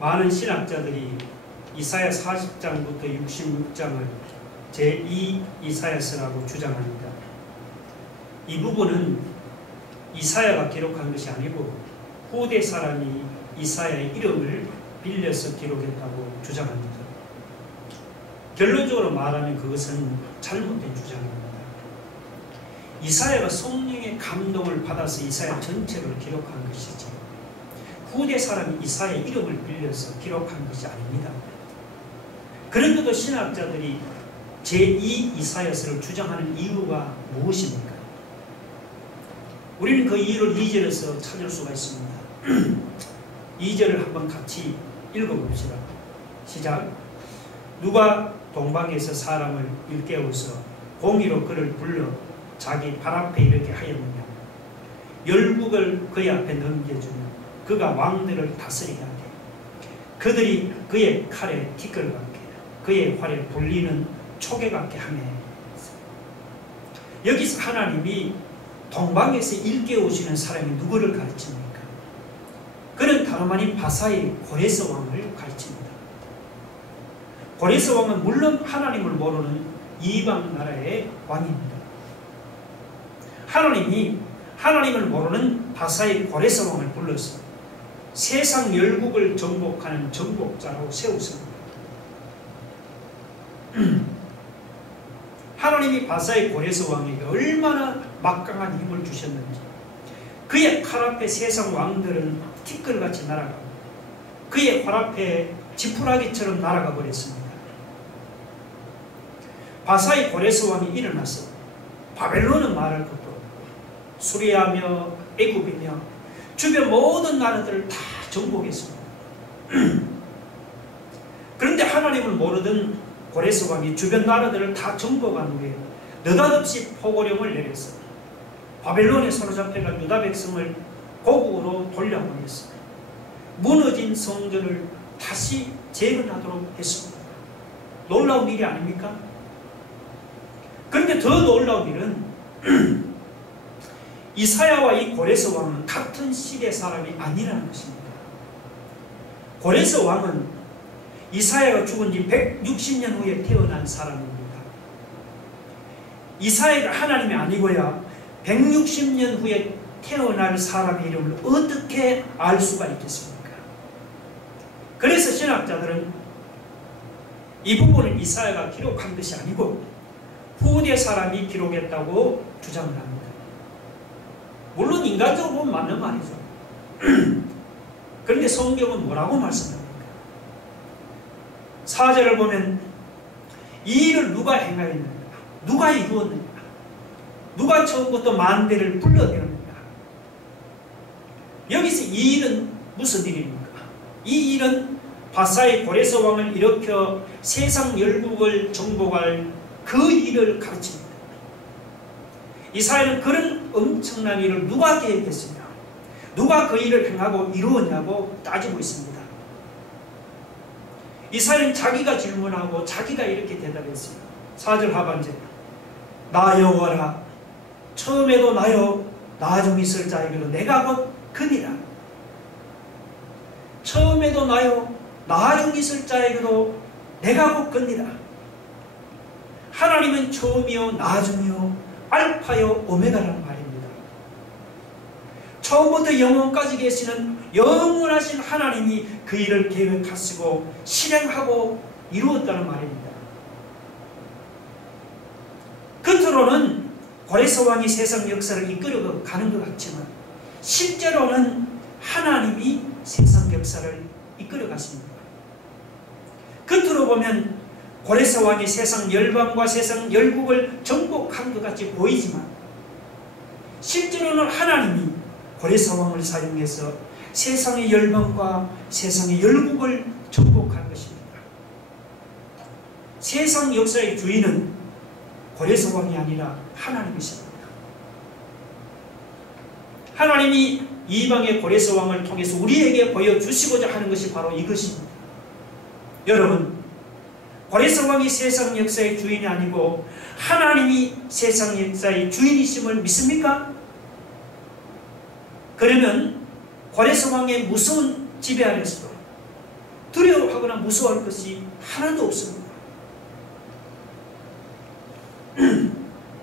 많은 신학자들이 이사야 40장부터 66장을 제2 이사야서라고 주장합니다. 이 부분은 이사야가 기록한 것이 아니고 후대 사람이 이사야의 이름을 빌려서 기록했다고 주장합니다. 결론적으로 말하면 그것은 잘못된 주장입니다. 이사야가 성령의 감동을 받아서 이사야 전체를 기록한 것이지 후대 사람이 이사야의 이름을 빌려서 기록한 것이 아닙니다. 그런데도 신학자들이 제2 이사야서를 주장하는 이유가 무엇입니까? 우리는 그 이유를 2절에서 찾을 수가 있습니다. 2절을 한번 같이 읽어봅시다. 시작. 누가 동방에서 사람을 일깨워서 공의로 그를 불러 자기 발 앞에 이르게 하였느냐. 열국을 그의 앞에 넘겨주며 그가 왕들을 다스리게 하되 그들이 그의 칼에 티끌 같게 그의 활에 불리는 초계 같게 하며. 여기서 하나님이 동방에서 일깨우시는 사람이 누구를 가르칩니까? 그는 다름 아닌 바사의 고레스 왕을 가르칩니다. 고레스 왕은 물론 하나님을 모르는 이방 나라의 왕입니다. 하나님이 하나님을 모르는 바사의 고레스 왕을 불러서 세상 열국을 정복하는 정복자로 세우십니다. 하나님이 바사의 고레스 왕에게 얼마나 막강한 힘을 주셨는지 그의 칼 앞에 세상 왕들은 티끌같이 날아가고 그의 활 앞에 지푸라기처럼 날아가 버렸습니다. 바사의 고레스 왕이 일어나서 바벨론은 말할 것도 없고 수리아며 애굽이며 주변 모든 나라들을 다 정복했습니다. 그런데 하나님을 모르던 고레스 왕이 주변 나라들을 다 정복한 후에 느닷없이 포고령을 내렸어 바벨론에 사로잡혀간 유다 백성을 고국으로 돌려보냈습니다. 무너진 성전을 다시 재건하도록 했습니다. 놀라운 일이 아닙니까? 그런데 더 놀라운 일은 이사야와 이 고레스 왕은 같은 시대 사람이 아니라는 것입니다. 고레스 왕은 이사야가 죽은 지 160년 후에 태어난 사람입니다. 이사야가 하나님이 아니고야 160년 후에 태어날 사람의 이름을 어떻게 알 수가 있겠습니까? 그래서 신학자들은 이 부분은 이사야가 기록한 것이 아니고 후대 사람이 기록했다고 주장을 합니다. 물론 인간적으로 보면 맞는 말이죠. 그런데 성경은 뭐라고 말씀합니까? 4절을 보면 이 일을 누가 행하였느냐? 누가 이루었느냐? 누가 처음부터 만대를 불러내었느냐? 여기서 이 일은 무슨 일입니까? 이 일은 바사의 고레스 왕을 일으켜 세상 열국을 정복할 그 일을 가르칩니다. 이사야는 그런 엄청난 일을 누가 계획했으냐? 누가 그 일을 행하고 이루었냐고 따지고 있습니다. 이사야는 자기가 질문하고 자기가 이렇게 대답했어요. 4절 하반절. 나 여호와라 처음에도 나요 나중 있을 자에게도 내가 곧 그니라. 처음에도 나요 나중 있을 자에게도 내가 곧 그니라. 하나님은 처음이요 나중이요 알파요 오메가라는 말입니다. 처음부터 영원까지 계시는 영원하신 하나님이 그 일을 계획하시고 실행하고 이루었다는 말입니다. 겉으로는 고레스 왕이 세상 역사를 이끌어 가는 것 같지만 실제로는 하나님이 세상 역사를 이끌어 가십니다. 겉으로 보면 고레스 왕이 세상 열방과 세상 열국을 정복한 것 같이 보이지만 실제로는 하나님이 고레스 왕을 사용해서 세상의 열방과 세상의 열국을 정복한 것입니다. 세상 역사의 주인은 고레스 왕이 아니라 하나님이십니다. 하나님이 이방의 고레스 왕을 통해서 우리에게 보여주시고자 하는 것이 바로 이것입니다. 여러분, 고레스 왕이 세상 역사의 주인이 아니고 하나님이 세상 역사의 주인이심을 믿습니까? 그러면 고레스 왕의 무서운 지배 아래서 두려워하거나 무서워할 것이 하나도 없습니다.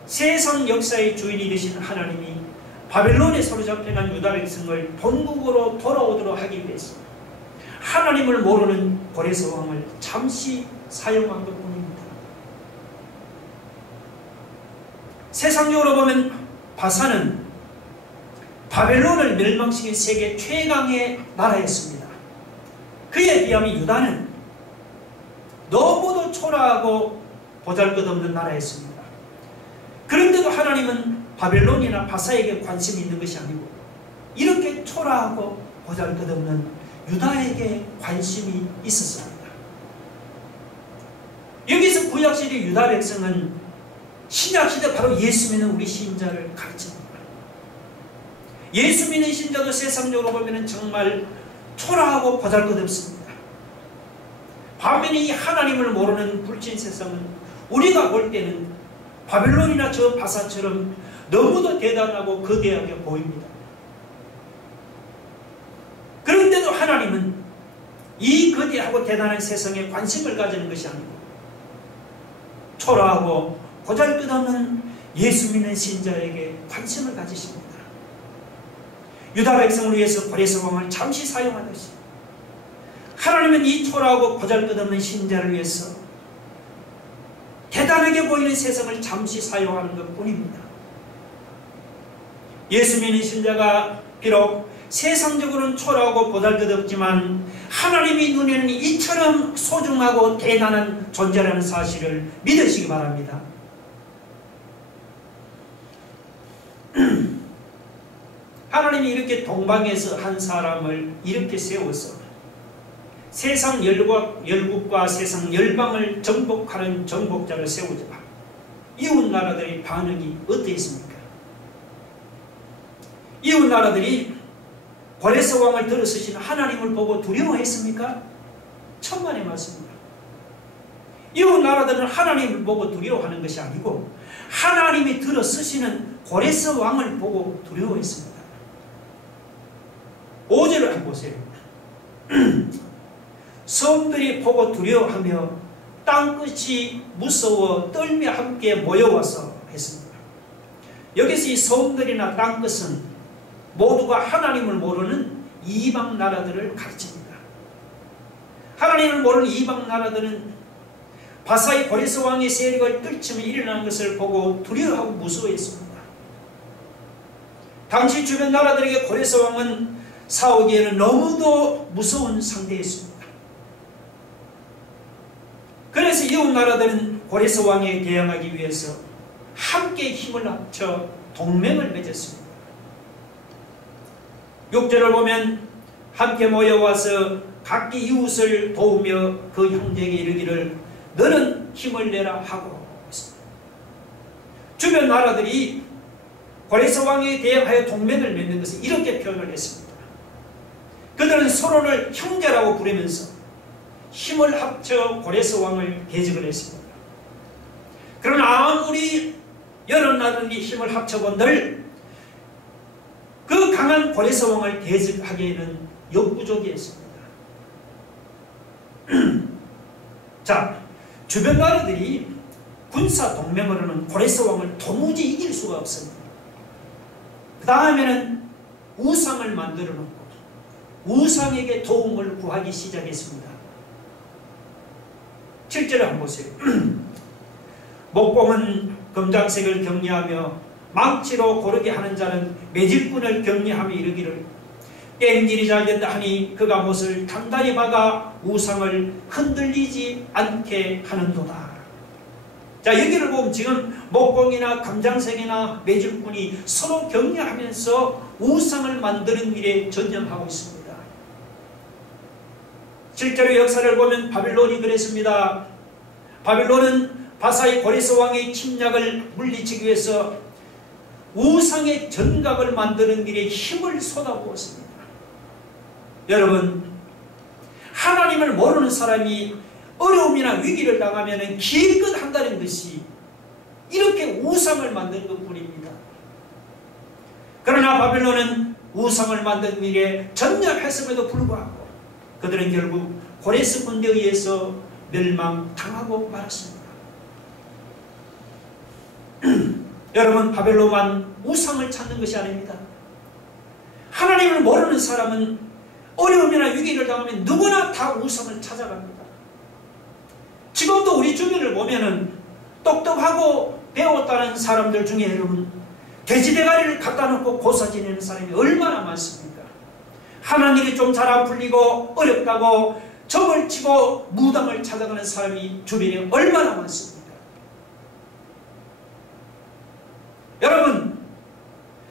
세상 역사의 주인이 되신 하나님이 바벨론에 사로잡혀간 유다 백성을 본국으로 돌아오도록 하기 위해서 하나님을 모르는 고레스 왕을 잠시 사용한 것뿐입니다. 세상적으로 보면 바사는 바벨론을 멸망시킨 세계 최강의 나라였습니다. 그에 비하면 유다는 너무도 초라하고 보잘것없는 나라였습니다. 그런데도 하나님은 바벨론이나 바사에게 관심이 있는 것이 아니고 이렇게 초라하고 보잘것없는 유다에게 관심이 있었습니다. 여기서 구약시대 유다 백성은 신약시대 바로 예수 믿는 우리 신자를 가르칩니다. 예수 믿는 신자도 세상적으로 보면 정말 초라하고 보잘것없습니다. 반면에 이 하나님을 모르는 불신 세상은 우리가 볼 때는 바벨론이나 저 바사처럼 너무도 대단하고 거대하게 보입니다. 그런데도 하나님은 이 거대하고 대단한 세상에 관심을 가지는 것이 아니고 초라하고 보잘것없는 예수 믿는 신자에게 관심을 가지십니다. 유다 백성을 위해서 고레스 왕을 잠시 사용하듯이 하나님은 이 초라하고 보잘것없는 신자를 위해서 대단하게 보이는 세상을 잠시 사용하는 것뿐입니다. 예수 믿는 신자가 비록 세상적으로는 초라하고 보잘것없지만 하나님의 눈에는 이처럼 소중하고 대단한 존재라는 사실을 믿으시기 바랍니다. 하나님이 이렇게 동방에서 한 사람을 이렇게 세워서 세상 열국과 세상 열방을 정복하는 정복자를 세우자 이웃 나라들의 반응이 어떠했습니까? 이웃 나라들이 고레스 왕을 들어서신 하나님을 보고 두려워했습니까? 천만의 말씀입니다. 이웃 나라들은 하나님을 보고 두려워하는 것이 아니고 하나님이 들어서시는 고레스 왕을 보고 두려워했습니다. 5절을 한번 보세요. 성들이 보고 두려워하며 땅끝이 무서워 떨며 함께 모여와서 했습니다. 여기서 이 성들이나 땅끝은 모두가 하나님을 모르는 이방 나라들을 가르칩니다. 하나님을 모르는 이방 나라들은 바사의 고레스 왕의 세력을 떨치며 일어난 것을 보고 두려워하고 무서워했습니다. 당시 주변 나라들에게 고레스 왕은 싸우기에는 너무도 무서운 상대였습니다. 그래서 이웃 나라들은 고레스 왕에 대항하기 위해서 함께 힘을 합쳐 동맹을 맺었습니다. 6절을 보면 함께 모여와서 각기 이웃을 도우며 그 형제에게 이르기를 너는 힘을 내라 하고 있습니다. 주변 나라들이 고레스 왕에 대항하여 동맹을 맺는 것을 이렇게 표현을 했습니다. 그들은 서로를 형제라고 부르면서 힘을 합쳐 고레스 왕을 대적을 했습니다. 그러나 아무리 여러 나라들이 힘을 합쳐본들 그 강한 고레스 왕을 대적하기에는 역부족이었습니다. 자, 주변 나라들이 군사 동맹으로는 고레스 왕을 도무지 이길 수가 없습니다. 그 다음에는 우상을 만들어 놓고 우상에게 도움을 구하기 시작했습니다. 7절을 한번 보세요. 목공은 검장색을 격리하며 망치로 고르게 하는 자는 매질꾼을 격리하며 이르기를 땡질이 잘 된다 하니 그가 못을 단단히 박아 우상을 흔들리지 않게 하는도다. 자, 여기를 보면 지금 목공이나 검장색이나 매질꾼이 서로 격려하면서 우상을 만드는 일에 전념하고 있습니다. 실제로 역사를 보면 바빌론이 그랬습니다. 바빌론은 바사의 고레스 왕의 침략을 물리치기 위해서 우상의 전각을 만드는 일에 힘을 쏟아부었습니다. 여러분, 하나님을 모르는 사람이 어려움이나 위기를 당하면 기껏 한다는 것이 이렇게 우상을 만드는 것뿐입니다. 그러나 바빌론은 우상을 만드는 일에 전념했음에도 불구하고 그들은 결국 고레스 군대에 의해서 멸망당하고 말았습니다. 여러분, 바벨론만 우상을 찾는 것이 아닙니다. 하나님을 모르는 사람은 어려움이나 위기를 당하면 누구나 다 우상을 찾아갑니다. 지금도 우리 주변을 보면은 똑똑하고 배웠다는 사람들 중에 여러분, 돼지대가리를 갖다 놓고 고사 지내는 사람이 얼마나 많습니까? 하는 일이 좀 잘 안 풀리고 어렵다고 점을 치고 무당을 찾아가는 사람이 주변에 얼마나 많습니까? 여러분,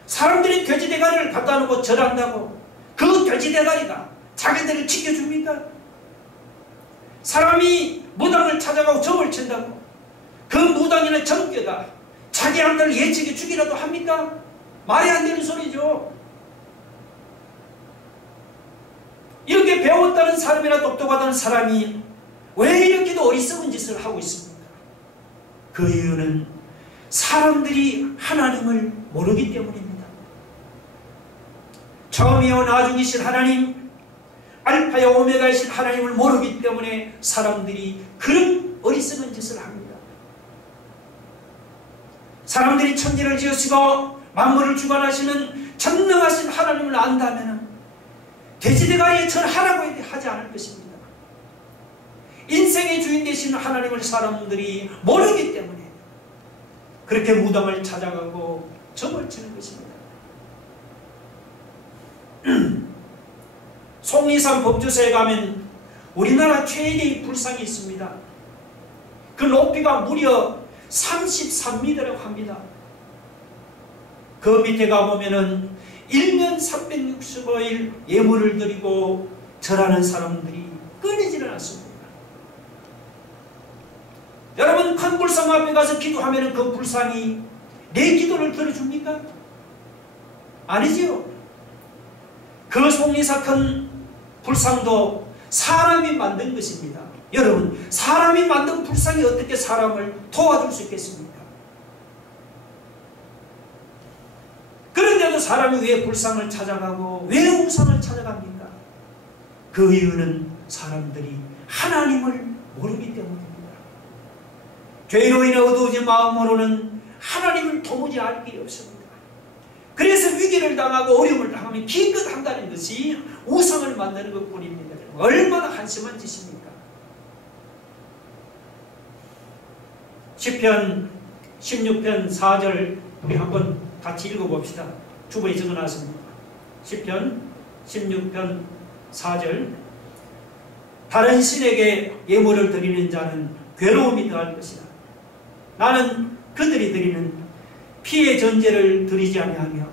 사람들이 돼지대가리를 갖다 놓고 절한다고 그 돼지대가리가 자기들을 지켜줍니까? 사람이 무당을 찾아가고 점을 친다고 그 무당이나 점괘가 자기한테를 예측해 주기라도 합니까? 말이 안 되는 소리죠. 이렇게 배웠다는 사람이나 똑똑하다는 사람이 왜 이렇게도 어리석은 짓을 하고 있습니까? 그 이유는 사람들이 하나님을 모르기 때문입니다. 처음이요 나중이신 하나님, 알파요 오메가이신 하나님을 모르기 때문에 사람들이 그런 어리석은 짓을 합니다. 사람들이 천지를 지으시고 만물을 주관하시는 전능하신 하나님을 안다면 돼지대가리에 절하라고 하지 않을 것입니다. 인생의 주인 되시는 하나님을 사람들이 모르기 때문에 그렇게 무당을 찾아가고 점을 치는 것입니다. 속리산 법주사에 가면 우리나라 최대의 불상이 있습니다. 그 높이가 무려 33m라고 합니다. 그 밑에 가보면은 1년 365일 예물을 드리고 절하는 사람들이 끊이지는 않습니다. 여러분, 큰 불상 앞에 가서 기도하면 그 불상이 내 기도를 들어줍니까? 아니지요. 그 속리사 큰 불상도 사람이 만든 것입니다. 여러분, 사람이 만든 불상이 어떻게 사람을 도와줄 수 있겠습니까? 그런데도 사람이 왜 불상을 찾아가고 왜 우상을 찾아갑니까? 그 이유는 사람들이 하나님을 모르기 때문입니다. 죄로 인해 어두워진 마음으로는 하나님을 도무지 알 길이 없습니다. 그래서 위기를 당하고 어려움을 당하면 기껏 한다는 것이 우상을 만드는 것뿐입니다. 얼마나 한심한 짓입니까? 시편 16편 4절 우리 한번 같이 읽어봅시다. 주보에 적어놨습니다. 시편 16편 4절 다른 신에게 예물을 드리는 자는 괴로움이 더할 것이다. 나는 그들이 드리는 피의 전제를 드리지 아니하며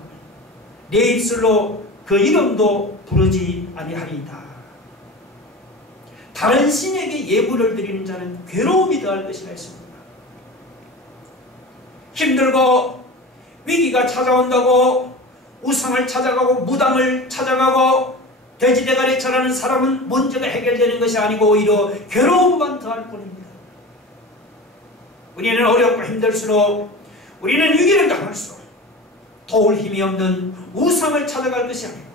내 입술로 그 이름도 부르지 아니하리이다. 다른 신에게 예물을 드리는 자는 괴로움이 더할 것이라 했습니다. 힘들고 위기가 찾아온다고 우상을 찾아가고 무당을 찾아가고 돼지대가리 절하는 사람은 문제가 해결되는 것이 아니고 오히려 괴로움만 더할 뿐입니다. 우리는 어렵고 힘들수록 우리는 위기를 당할수록 도울 힘이 없는 우상을 찾아갈 것이 아니고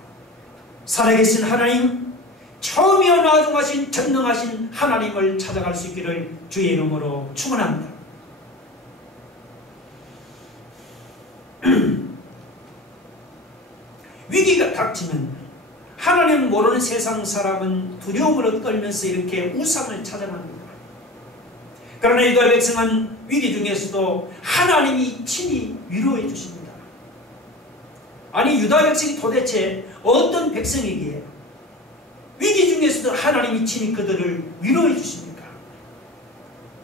살아계신 하나님, 처음이요 나중하신 전능하신 하나님을 찾아갈 수 있기를 주의 이름으로 축원합니다. 위기가 닥치면 하나님 모르는 세상 사람은 두려움으로 떨면서 이렇게 우상을 찾아갑니다. 그러나 이스라엘 백성은 위기 중에서도 하나님이 친히 위로해 주십니다. 아니, 유다 백성이 도대체 어떤 백성이기에 위기 중에서도 하나님이 친히 그들을 위로해 주십니까?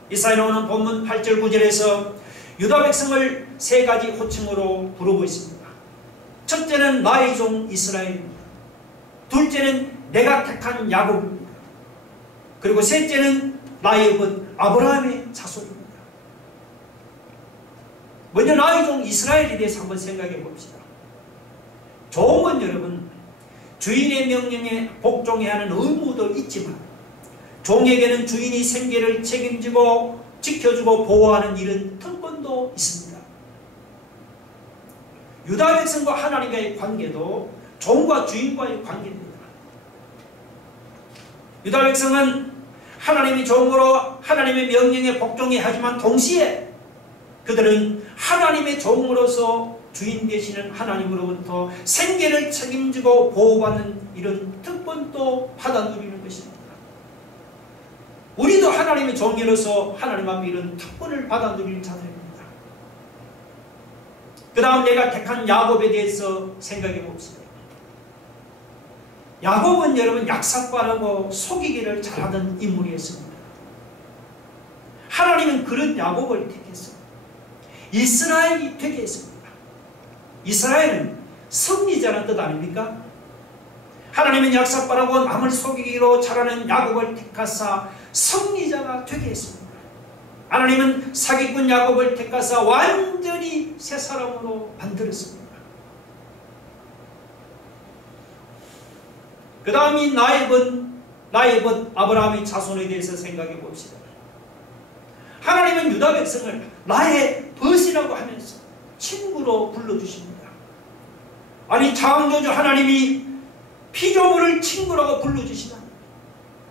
이사야에 나오는 본문 8절 9절에서 유다 백성을 세 가지 호칭으로 부르고 있습니다. 첫째는 나의 종 이스라엘입니다. 둘째는 내가 택한 야곱입니다. 그리고 셋째는 나의 것 아브라함의 자손입니다. 먼저 나의 종 이스라엘에 대해서 한번 생각해 봅시다. 종은 여러분 주인의 명령에 복종해야 하는 의무도 있지만 종에게는 주인이 생계를 책임지고 지켜주고 보호하는 일은 특권도 있습니다. 유다 백성과 하나님과의 관계도 종과 주인과의 관계입니다. 유다 백성은 하나님의 종으로 하나님의 명령에 복종해야 하지만 동시에 그들은 하나님의 종으로서 주인 되시는 하나님으로부터 생계를 책임지고 보호받는 이런 특권도 받아 누리는 것입니다. 우리도 하나님의 종으로서 하나님 앞에 이런 특권을 받아 누릴 자들입니다. 그 다음 내가 택한 야곱에 대해서 생각해 봅시다. 야곱은 여러분 약삭빠르고 속이기를 잘하던 인물이었습니다. 하나님은 그런 야곱을 택했어. 이스라엘이 되게 했습니다. 이스라엘은 승리자라는 뜻 아닙니까? 하나님은 약삭빠르고 남을 속이기로 잘하는 야곱을 택하사 승리자가 되게 했습니다. 하나님은 사기꾼 야곱을 택하사 완전히 새 사람으로 만들었습니다. 그 다음이 나의 벗 아브라함의 자손에 대해서 생각해 봅시다. 하나님은 유다 백성을 나의 벗이라고 하면서 친구로 불러주십니다. 아니 창조주 하나님이 피조물을 친구라고 불러주시다니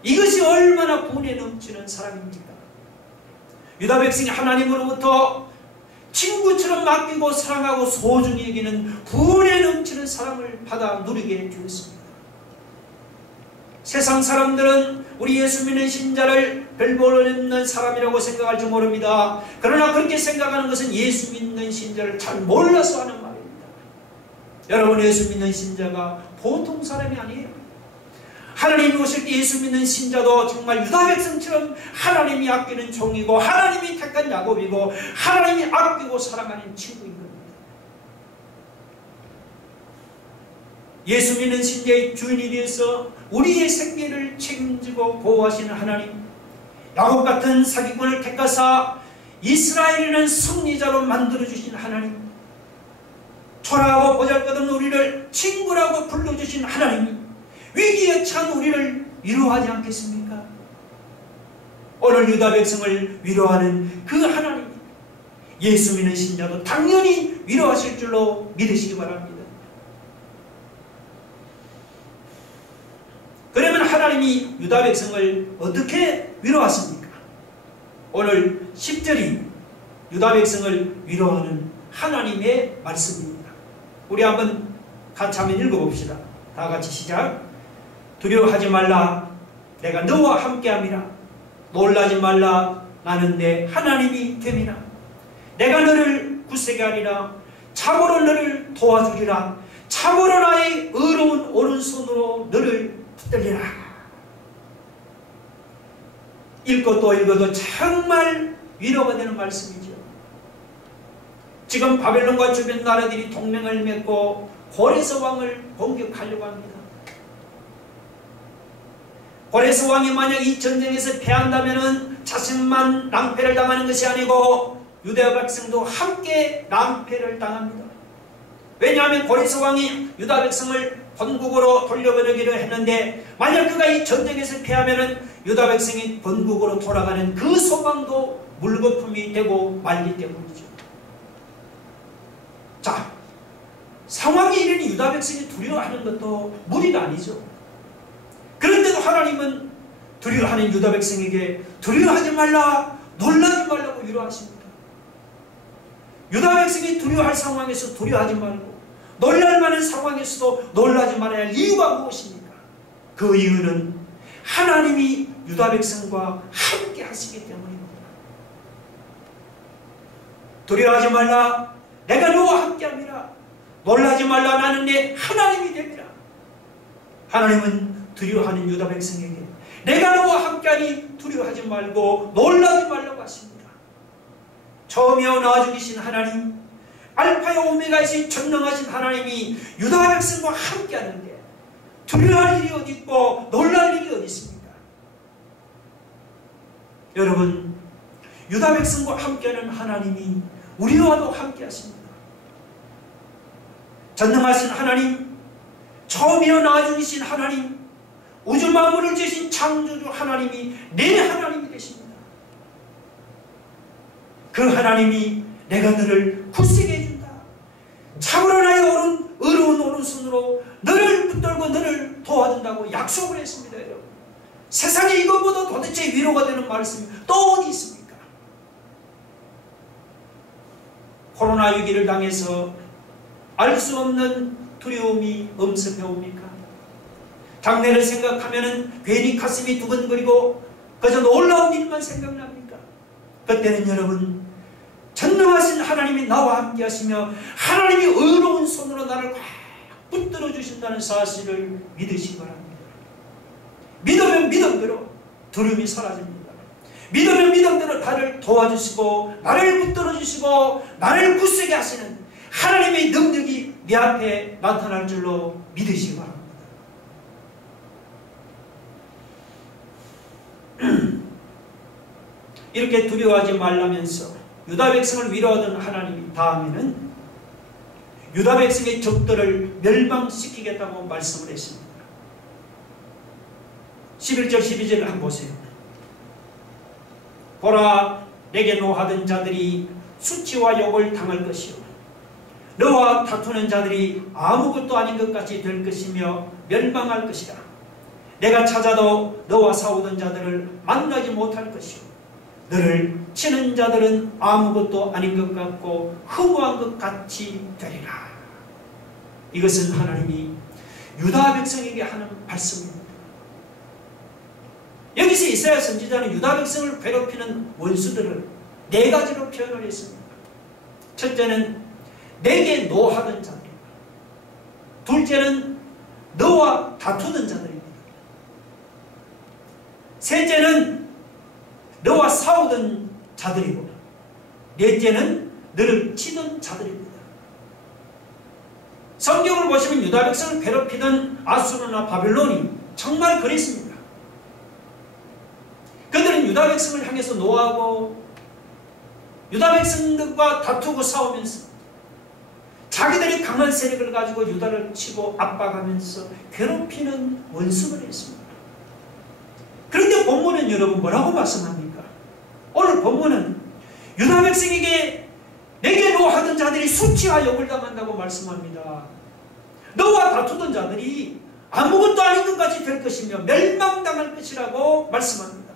이것이 얼마나 분에 넘치는 사랑입니까? 유다 백성이 하나님으로부터 친구처럼 맡기고 사랑하고 소중히 여기는 분에 넘치는 사랑을 받아 누리게 되었습니다. 세상 사람들은 우리 예수 믿는 신자를 별 볼 없는 사람이라고 생각할지 모릅니다. 그러나 그렇게 생각하는 것은 예수 믿는 신자를 잘 몰라서 하는 말입니다. 여러분 예수 믿는 신자가 보통 사람이 아니에요. 하나님이 오실 때 예수 믿는 신자도 정말 유다 백성처럼 하나님이 아끼는 종이고 하나님이 택한 야곱이고 하나님이 아끼고 사랑하는 친구인 겁니다. 예수 믿는 신자의 주인이 되어서 우리의 생계를 책임지고 보호하시는 하나님, 야곱 같은 사기꾼을 택하사 이스라엘이라는 승리자로 만들어주신 하나님, 초라하고 보잘것없는 우리를 친구라고 불러주신 하나님, 위기에 처한 우리를 위로하지 않겠습니까? 오늘 유다 백성을 위로하는 그 하나님, 예수 믿는 신자도 당연히 위로하실 줄로 믿으시기 바랍니다. 그러면 하나님이 유다 백성을 어떻게 위로하십니까? 오늘 10절이 유다 백성을 위로하는 하나님의 말씀입니다. 우리 한번 같이 한번 읽어봅시다. 다 같이 시작. 두려워하지 말라. 내가 너와 함께함이라. 놀라지 말라. 나는 내 하나님이 됨이라. 내가 너를 굳세게 하리라. 참으로 너를 도와주리라. 참으로 나의 의로운 오른손으로 너를 붙들리라. 읽고 또 읽어도 정말 위로가 되는 말씀이죠. 지금 바벨론과 주변 나라들이 동맹을 맺고 고레스 왕을 공격하려고 합니다. 고레스 왕이 만약 이 전쟁에서 패한다면 자신만 낭패를 당하는 것이 아니고 유다 백성도 함께 낭패를 당합니다. 왜냐하면 고레스 왕이 유다 백성을 본국으로 돌려보내기로 했는데 만약 그가 이 전쟁에서 패하면 유다 백성이 본국으로 돌아가는 그 소망도 물거품이 되고 말기 때문이죠. 자, 상황이 이르니 유다 백성이 두려워하는 것도 무리가 아니죠. 그런데도 하나님은 두려워하는 유다 백성에게 두려워하지 말라, 놀라지 말라고 위로하십니다. 유다 백성이 두려워할 상황에서 두려워하지 말고 놀랄 만한 상황에서도 놀라지 말아야 할 이유가 무엇입니까? 그 이유는 하나님이 유다 백성과 함께 하시기 때문입니다. 두려워하지 말라, 내가 너와 함께함이라. 놀라지 말라, 나는 내 하나님이 되리라. 하나님은 두려워하는 유다 백성에게 내가 너와 함께하니 두려워하지 말고 놀라지 말라고 하십니다. 처음이요 나중이신 하나님, 알파요 오메가이신 전능하신 하나님이 유다 백성과 함께하는데 두려워할 일이 어디 있고 놀랄 일이 어디 있습니까? 여러분, 유다 백성과 함께하는 하나님이 우리와도 함께하십니다. 전능하신 하나님, 처음이요 나중이신 하나님, 우주 만물을 지으신 창조주 하나님이 내 하나님이 되십니다. 그 하나님이 내가 너를 굳세게 해준다. 참으로 나의 의로운 오른손으로 너를 붙들고 너를 도와준다고 약속을 했습니다. 여러분, 세상에 이것보다 도대체 위로가 되는 말씀이 또 어디 있습니까? 코로나 위기를 당해서 알 수 없는 두려움이 엄습해 옵니까? 장래를 생각하면 괜히 가슴이 두근거리고 그저 놀라운 일만 생각납니까? 그때는 여러분, 전능하신 하나님이 나와 함께 하시며 하나님이 의로운 손으로 나를 꽉 붙들어 주신다는 사실을 믿으시기 바랍니다. 믿으면 믿음대로 두려움이 사라집니다. 믿으면 믿음대로 나를 도와주시고 나를 붙들어 주시고 나를 굳세게 하시는 하나님의 능력이 내 앞에 나타날 줄로 믿으시기 바랍니다. 이렇게 두려워하지 말라면서 유다 백성을 위로하던 하나님이 다음에는 유다 백성의 적들을 멸망시키겠다고 말씀을 했습니다. 11절 12절을 한번 보세요. 보라, 내게 노하던 자들이 수치와 욕을 당할 것이요 너와 다투는 자들이 아무것도 아닌 것 같이 될 것이며 멸망할 것이다. 내가 찾아도 너와 싸우던 자들을 만나지 못할 것이요 너를 치는 자들은 아무것도 아닌 것 같고 허무한 것 같이 되리라. 이것은 하나님이 유다 백성에게 하는 말씀입니다. 여기서 이사야 선지자는 유다 백성을 괴롭히는 원수들을 네 가지로 표현을 했습니다. 첫째는 내게 노하던 자들입니다. 둘째는 너와 다투는 자들입니다. 셋째는 너와 싸우던 자들이고 넷째는 너를 치던 자들입니다. 성경을 보시면 유다 백성을 괴롭히던 아수르나 바벨론이 정말 그랬습니다. 그들은 유다 백성을 향해서 노하고 유다 백성들과 다투고 싸우면서 자기들이 강한 세력을 가지고 유다를 치고 압박하면서 괴롭히는 원수를 했습니다. 그런데 본문은 여러분 뭐라고 말씀합니까? 오늘 본문은 유다 백성에게 내게 노하던 자들이 수치와 욕을 당한다고 말씀합니다. 너와 다투던 자들이 아무것도 아닌 것 같이 될 것이며 멸망당할 것이라고 말씀합니다.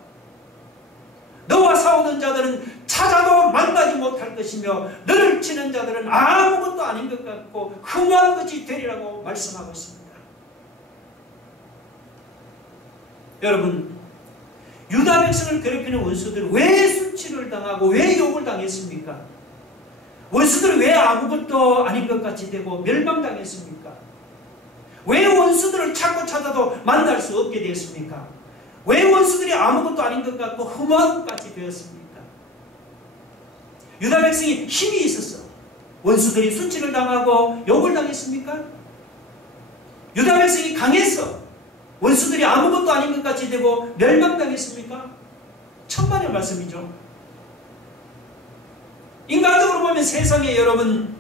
너와 싸우던 자들은 찾아도 만나지 못할 것이며 너를 치는 자들은 아무것도 아닌 것 같고 흠한 것이 되리라고 말씀하고 있습니다. 여러분, 유다 백성을 괴롭히는 원수들은 왜 수치를 당하고 왜 욕을 당했습니까? 원수들은 왜 아무것도 아닌 것 같이 되고 멸망당했습니까? 왜 원수들을 찾고 찾아도 만날 수 없게 되었습니까? 왜 원수들이 아무것도 아닌 것 같고 흠한 것 같이 되었습니까? 유다 백성이 힘이 있었어. 원수들이 수치를 당하고 욕을 당했습니까? 유다 백성이 강했어. 원수들이 아무것도 아닌 것 같이 되고 멸망당했습니까? 천만의 말씀이죠. 인간적으로 보면 세상에 여러분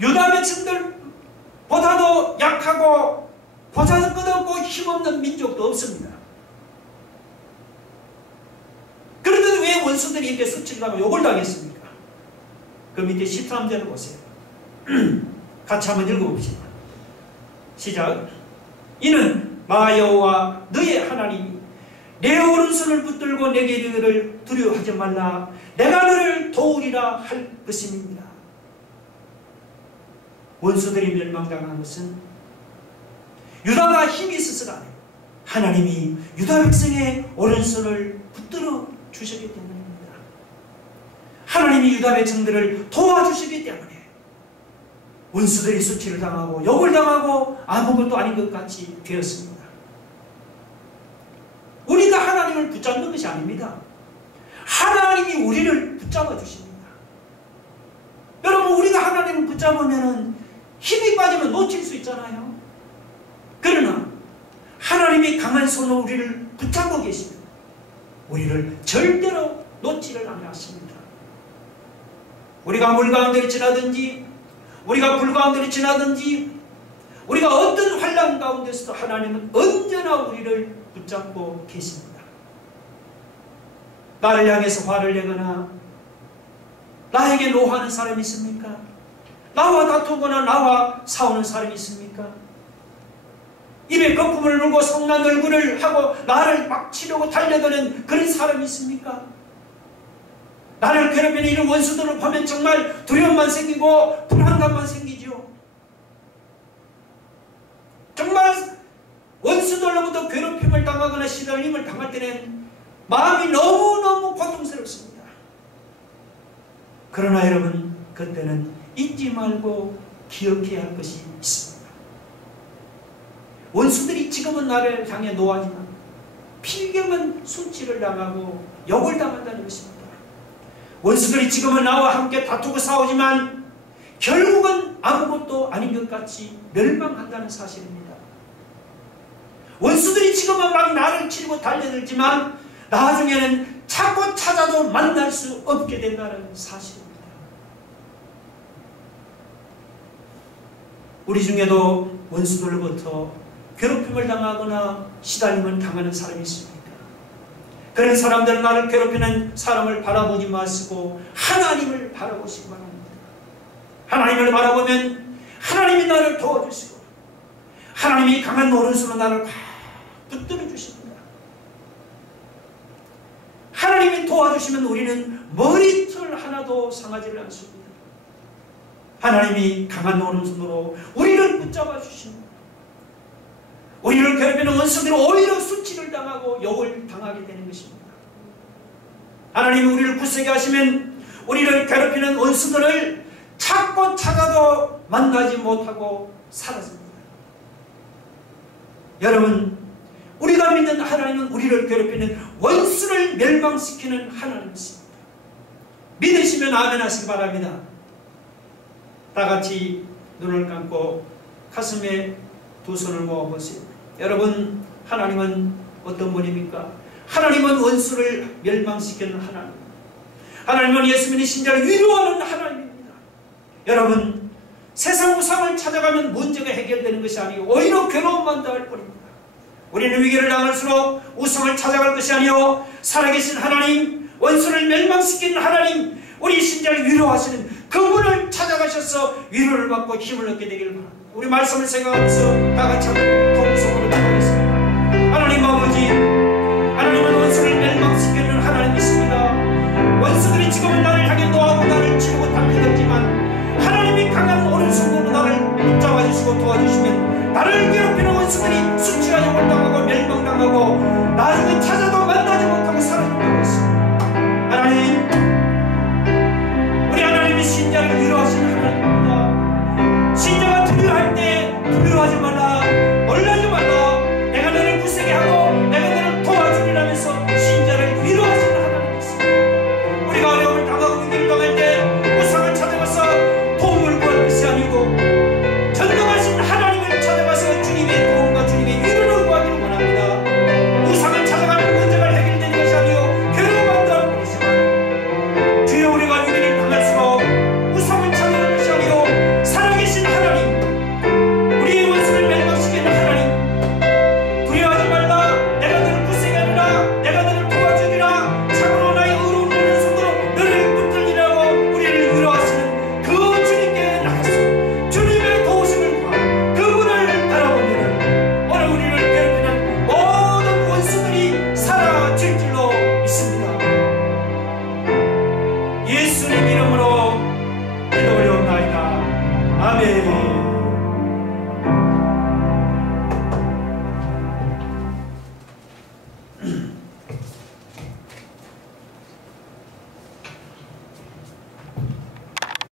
유다 백성들보다도 약하고 보잘것 없고 힘없는 민족도 없습니다. 그런데도 왜 원수들이 이렇게 수치를 당하고 욕을 당했습니까? 그 밑에 13절을 보세요. 같이 한번 읽어봅시다. 시작. 이는 여호와 너의 하나님이 내 오른손을 붙들고 내게 이르기를 두려워하지 말라 내가 너를 도우리라 할 것입니다. 원수들이 멸망당한 것은 유다가 힘이 있어서가 아니에요. 하나님이 유다 백성의 오른손을 붙들어 주셨기 때문입니다. 하나님이 유다 백성들을 도와주시기 때문에 원수들이 수치를 당하고 욕을 당하고 아무것도 아닌 것 같이 되었습니다. 우리가 하나님을 붙잡는 것이 아닙니다. 하나님이 우리를 붙잡아 주십니다. 여러분, 우리가 하나님을 붙잡으면 힘이 빠지면 놓칠 수 있잖아요. 그러나 하나님이 강한 손으로 우리를 붙잡고 계시면 우리를 절대로 놓지를 않으려 하십니다. 우리가 물 가운데를 지나든지 우리가 불 가운데를 지나든지 우리가 어떤 환난 가운데서도 하나님은 언제나 우리를 붙잡고 계십니다. 나를 향해서 화를 내거나 나에게 노하는 사람이 있습니까? 나와 다투거나 나와 싸우는 사람이 있습니까? 입에 거품을 물고 성난 얼굴을 하고 나를 막 치려고 달려드는 그런 사람이 있습니까? 나를 괴롭히는 이런 원수들을 보면 정말 두려움만 생기고 불안감만 생기죠. 정말 원수들로부터 괴롭힘을 당하거나 시달림을 당할 때는 마음이 너무너무 고통스럽습니다. 그러나 여러분, 그때는 잊지 말고 기억해야 할 것이 있습니다. 원수들이 지금은 나를 향해 노하지만 필경은 수치를 당하고 욕을 당한다는 것입니다. 원수들이 지금은 나와 함께 다투고 싸우지만 결국은 아무것도 아닌 것 같이 멸망한다는 사실입니다. 원수들이 지금은 막 나를 치고 달려들지만 나중에는 찾고 찾아도 만날 수 없게 된다는 사실입니다. 우리 중에도 원수들로부터 괴롭힘을 당하거나 시달림을 당하는 사람이 있습니다. 그런 사람들은 나를 괴롭히는 사람을 바라보지 마시고 하나님을 바라보시기 바랍니다. 하나님을 바라보면 하나님이 나를 도와주시고 하나님이 강한 오른손으로 나를 팍 붙들어 주십니다. 하나님이 도와주시면 우리는 머리털 하나도 상하지를 않습니다. 하나님이 강한 오른손으로 우리를 붙잡아 주십니다. 우리를 괴롭히는 원수들은 오히려 수치를 당하고 욕을 당하게 되는 것입니다. 하나님이 우리를 굳세게 하시면 우리를 괴롭히는 원수들을 찾고 찾아도 만나지 못하고 사라집니다. 여러분, 우리가 믿는 하나님은 우리를 괴롭히는 원수를 멸망시키는 하나님이십니다. 믿으시면 아멘 하시기 바랍니다. 다 같이 눈을 감고 가슴에 두 손을 모아보세요. 여러분, 하나님은 어떤 분입니까? 하나님은 원수를 멸망시키는 하나님. 하나님은 예수님의 신자를 위로하는 하나님입니다. 여러분, 세상 우상을 찾아가면 문제가 해결되는 것이 아니고 오히려 괴로움만 더할 뿐입니다. 우리는 위기를 당할수록 우상을 찾아갈 것이 아니요 살아계신 하나님, 원수를 멸망시키는 하나님, 우리 신자를 위로하시는 그분을 찾아가셔서 위로를 받고 힘을 얻게 되기를 바랍니다. 우리 말씀을 생각하면서 다 같이 동성으로 기도하겠습니다. 하나님 아버지,